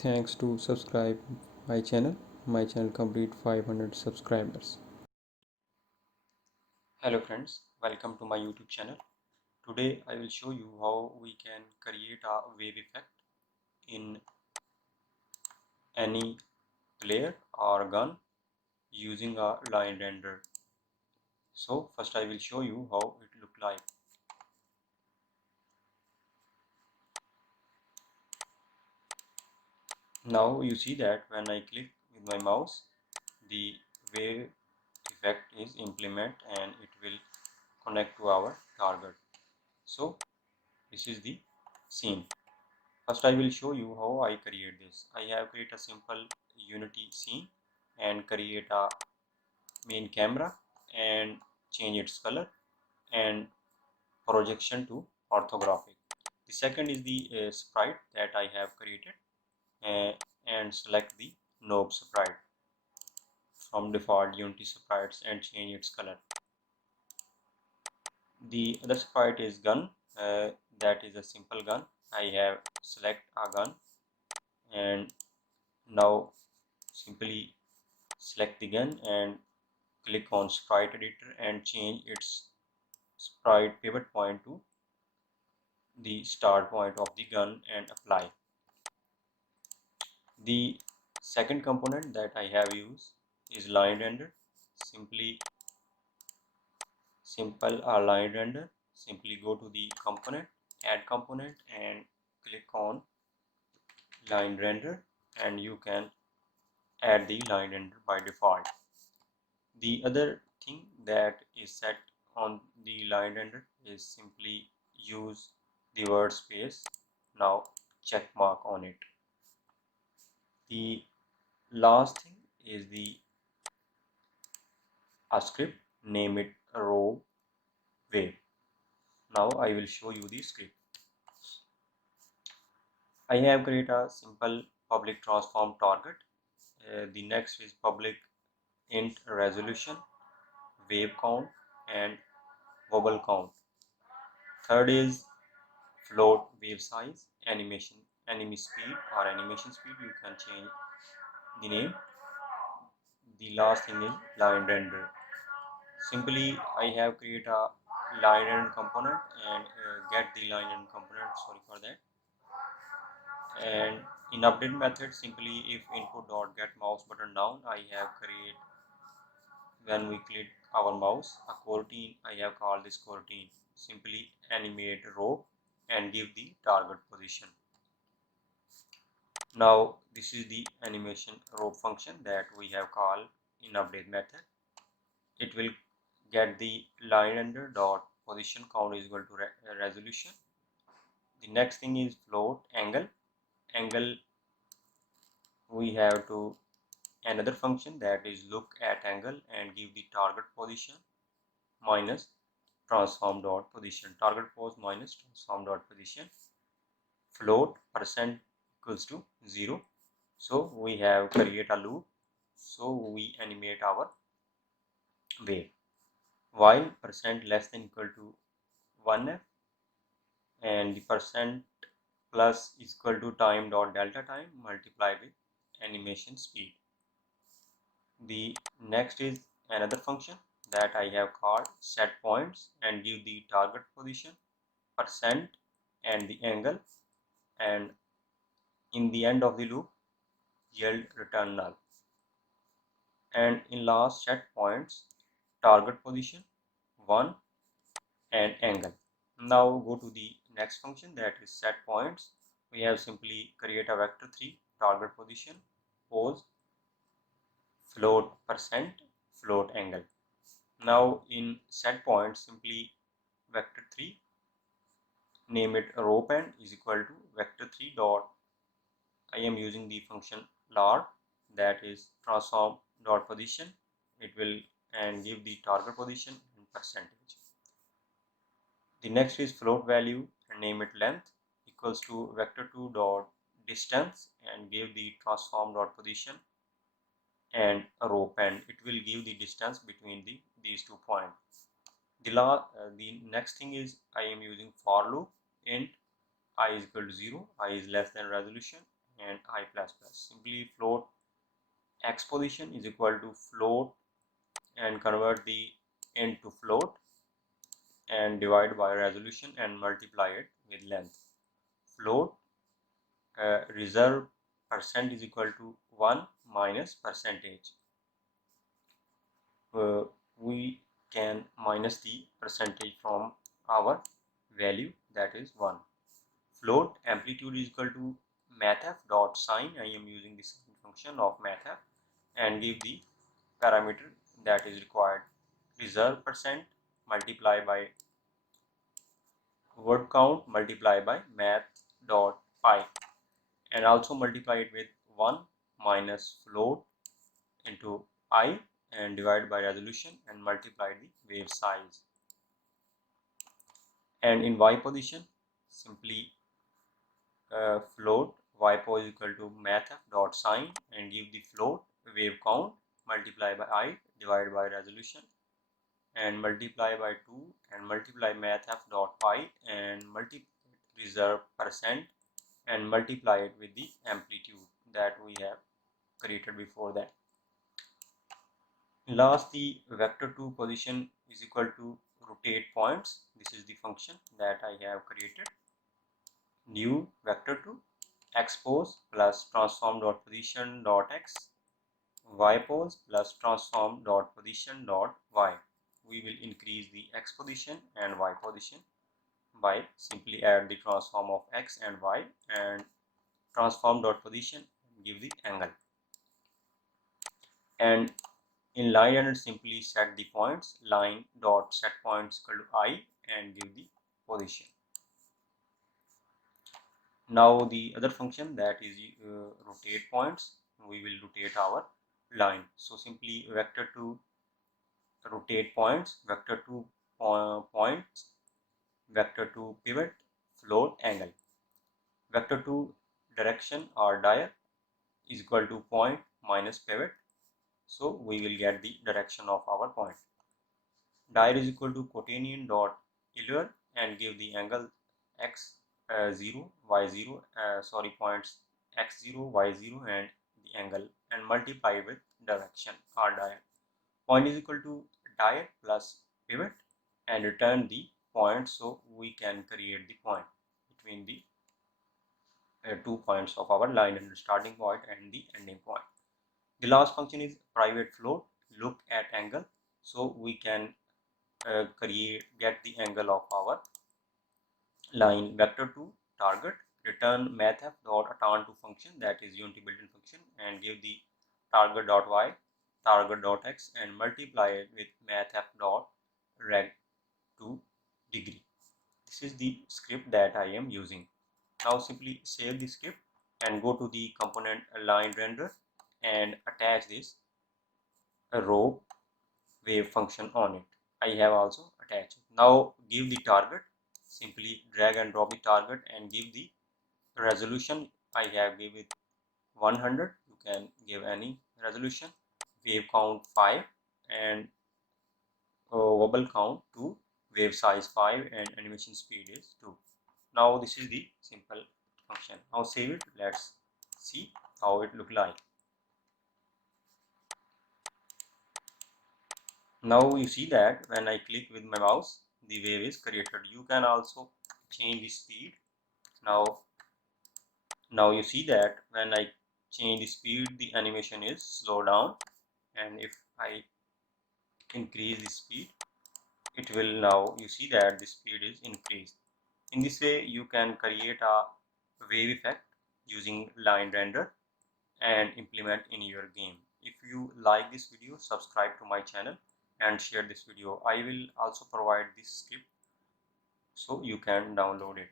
Thanks to subscribe my channel. My channel complete 500 subscribers. Hello friends, welcome to my YouTube channel. Today I will show you how we can create a wave effect in any player or gun using a line render. So first I will show you how it look like. Now you see that when I click with my mouse, the wave effect is implemented and it will connect to our target. So this is the scene. First I will show you how I create this. I have created a simple Unity scene and create a main camera and change its color and projection to orthographic. The second is the sprite that I have created uh, and select the knob sprite from default Unity sprites and change its color. The other sprite is gun, that is a simple gun. I have select a gun and now simply select the gun and click on sprite editor and change its sprite pivot point to the start point of the gun and apply. The second component that I have used is line render. Simple line render. Simply go to the component, add component and click on line render and you can add the line render by default. The other thing that is set on the line render is simply use the word space. Now check mark on it. The last thing is the a script, name it raw wave. Now I will show you the script. I have created a simple public transform target. The next is public int resolution, wave count and wobble count. Third is float wave size, enemy speed or animation speed, you can change the name. The last thing is line render. Simply I have created a line render component and get the line render component, sorry for that. And in update method, simply if input dot get mouse button down, I have create when we click our mouse a coroutine. I have called this coroutine. Simply animate rope and give the target position. Now this is the animation rope function that we have called in update method. It will get the line render dot position count is equal to resolution. The next thing is float angle. We have to another function that is look at angle and give the target position minus transform dot position. Target pose minus transform dot position. Float percent equals to 0. So we have create a loop. So we animate our wave while percent less than equal to 1f and the percent plus is equal to time dot delta time multiplied with animation speed. The next is another function that I have called set points and give the target position, percent and the angle, and in the end of the loop yield return null. And in last set points, target position 1 and angle. Now go to the next function that is set points. We have simply create a vector 3 target position, pose, float percent, float angle. Now in set point, simply vector 3, name it rope end is equal to vector 3 dot, I am using the function lar, that is transform dot position. It will and give the target position and percentage. The next is float value and name it length equals to vector 2 dot distance and give the transform dot position and a rope and it will give the distance between these 2 points. The next thing is I am using for loop int I is equal to 0, I is less than resolution and I plus plus. Simply float x position is equal to float and convert the int to float and divide by resolution and multiply it with length. Float reserve percent is equal to 1 minus percentage. We can minus the percentage from our value, that is 1. Float amplitude is equal to mathf dot sign. I am using the sign function of mathf and give the parameter that is required. Reserve percent multiply by word count multiply by math dot pi, and also multiply it with 1 minus float into I and divide by resolution and multiply the wave size. And in y position, simply float y pos is equal to mathf dot sign and give the float wave count multiply by I divided by resolution and multiply by 2 and multiply mathf dot pi and multiply reserve percent and multiply it with the amplitude that we have created before that. Last, the vector2 position is equal to rotate points. This is the function that I have created. New vector2 x pose plus transform dot position dot x, y pose plus transform dot position dot y. We will increase the x position and y position by simply add the transform of x and y and transform dot position and give the angle. And in line render, simply set the points, line dot set points equal to I and give the position. Now the other function, that is rotate points, we will rotate our line. So simply vector2 rotate points, vector2 points, vector2 pivot, float, angle. Vector2 direction or dir is equal to point minus pivot. So we will get the direction of our point. Dir is equal to cotangent dot Euler and give the angle x 0, y 0, points x 0, y 0 and the angle and multiply with direction or dir. Point is equal to dir plus pivot and return the point, so we can create the point between the 2 points of our line and starting point and the ending point. The last function is private float, look at angle, so we can get the angle of our line. Vector2 target, return mathf dot attarn to function, that is unity built-in function, and give the target dot y, target dot x and multiply it with mathf dot reg to degree. This is the script that I am using. Now simply save the script and go to the component line render and attach this row wave function on it. I have also attached it. Now give the target, simply drag and drop the target and give the resolution. I have give it 100, you can give any resolution, wave count 5 and wobble count 2, wave size 5 and animation speed is 2. Now this is the simple function. Now save it, let's see how it look like. Now you see that when I click with my mouse, the wave is created. You can also change the speed. Now you see that when I change the speed, the animation is slow down, and if I increase the speed, it will, now you see that the speed is increased. In this way you can create a wave effect using line render and implement in your game. If you like this video, subscribe to my channel and share this video. I will also provide this script so you can download it.